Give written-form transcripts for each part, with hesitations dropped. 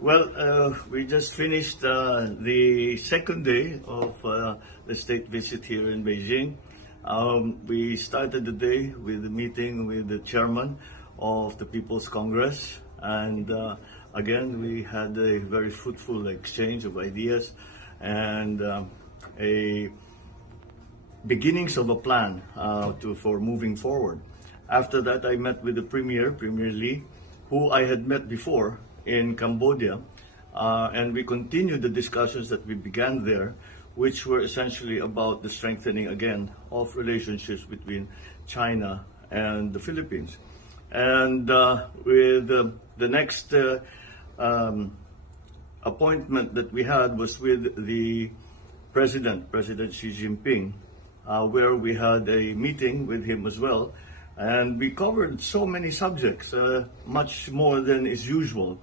We just finished the second day of the state visit here in Beijing. We started the day with a meeting with the chairman of the People's Congress, and again, we had a very fruitful exchange of ideas and a beginnings of a plan for moving forward. After that, I met with the Premier Lee, who I had met before in Cambodia, and we continued the discussions that we began there, which were essentially about the strengthening again of relationships between China and the Philippines. And with the next appointment that we had was with the President Xi Jinping, where we had a meeting with him as well. And we covered so many subjects, much more than is usual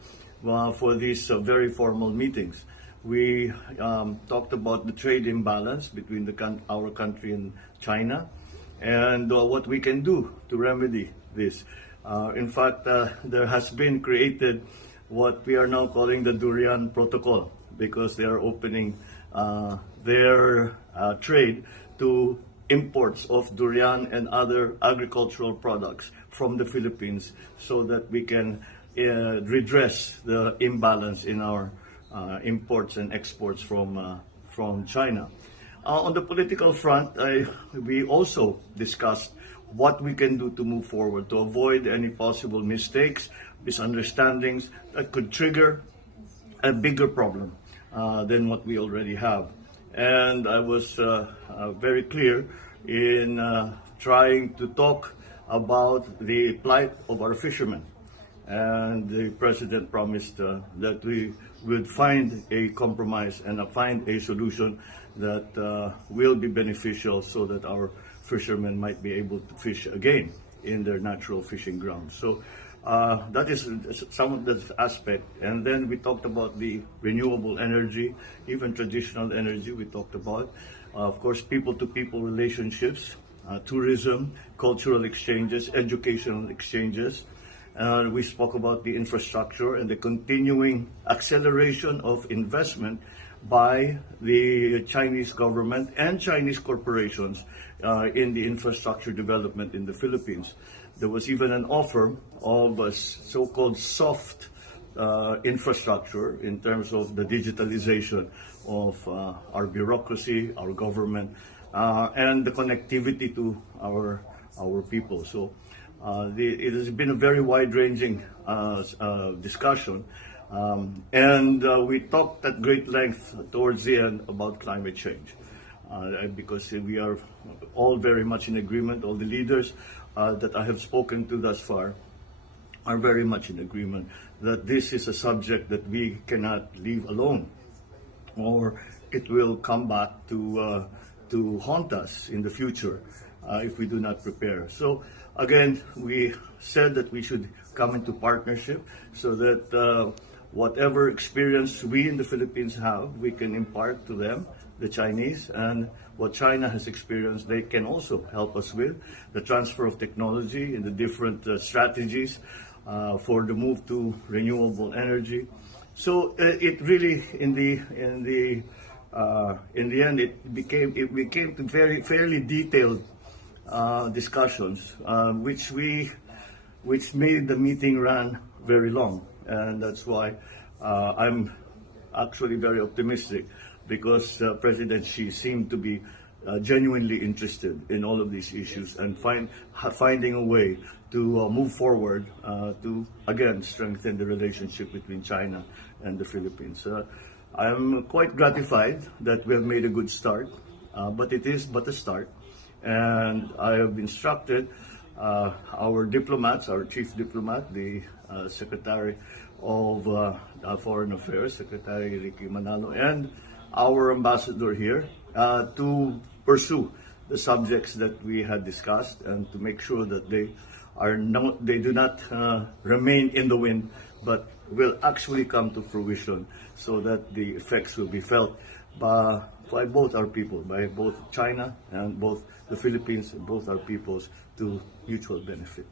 for these very formal meetings. We talked about the trade imbalance between our country and China, and what we can do to remedy this. In fact, there has been created what we are now calling the Durian Protocol, because they are opening their trade to imports of durian and other agricultural products from the Philippines, so that we can redress the imbalance in our imports and exports from China. On the political front, we also discussed what we can do to move forward to avoid any possible mistakes, misunderstandings that could trigger a bigger problem than what we already have. And I was very clear in trying to talk about the plight of our fishermen. And the President promised that we would find a compromise and find a solution that will be beneficial, so that our fishermen might be able to fish again in their natural fishing grounds. So that is some of the aspect. And then we talked about the renewable energy, even traditional energy we talked about. Of course, people-to-people relationships, tourism, cultural exchanges, educational exchanges. We spoke about the infrastructure and the continuing acceleration of investment by the Chinese government and Chinese corporations in the infrastructure development in the Philippines. There was even an offer of a so-called soft infrastructure in terms of the digitalization of our bureaucracy, our government, and the connectivity to our people. So it has been a very wide-ranging discussion, and we talked at great length towards the end about climate change, because we are all very much in agreement. All the leaders that I have spoken to thus far are very much in agreement that this is a subject that we cannot leave alone, or it will come back to haunt us in the future if we do not prepare. So again, we said that we should come into partnership, so that whatever experience we in the Philippines have, we can impart to them, the Chinese, and what China has experienced, they can also help us with the transfer of technology and the different strategies for the move to renewable energy. So it really, in the end, it became to fairly detailed discussions, which made the meeting run very long, and that's why I'm actually very optimistic, because President Xi seemed to be genuinely interested in all of these issues and finding a way to move forward to again strengthen the relationship between China and the Philippines. I am quite gratified that we have made a good start, but it is but a start. And I have instructed our diplomats, our chief diplomat, the Secretary of Foreign Affairs, Secretary Ricky Manalo, and our ambassador here to pursue the subjects that we had discussed, and to make sure that they do not remain in the wind, but will actually come to fruition, so that the effects will be felt by both our people, by both China and both the Philippines, and both our peoples, to mutual benefit.